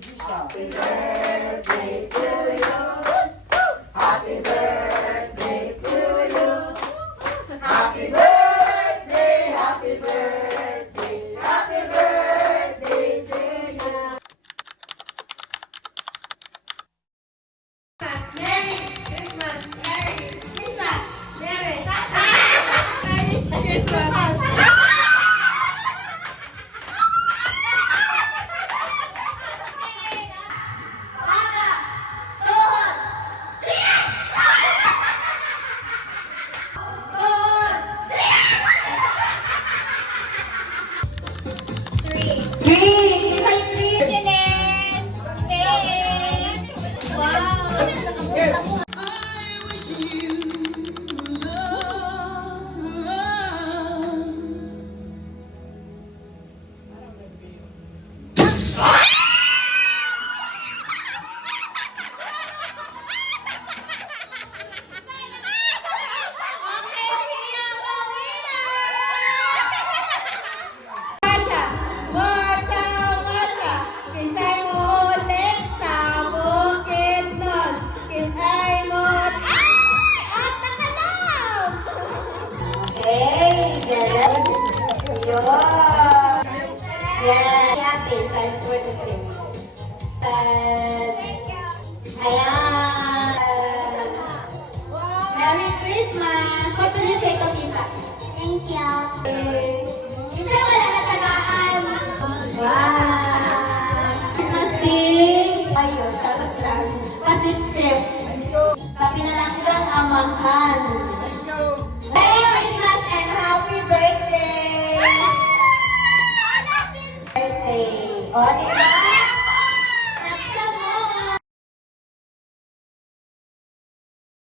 Happy birthday to you. Happy birthday to you. Happy birthday, happy birthday, happy birthday to you. Merry Christmas! Merry Christmas! Merry Christmas! Yeah, happy. Thanks for the gift. Ayan. Merry Christmas. What will you say to Tita? Thank you. Kita wala na tagaan. Wow. Christmas Day. Ayun, sarap lang. Pasip-sip. Kapinalanggang amahan. Merry Christmas and happy birthday! Birthday! O, diba?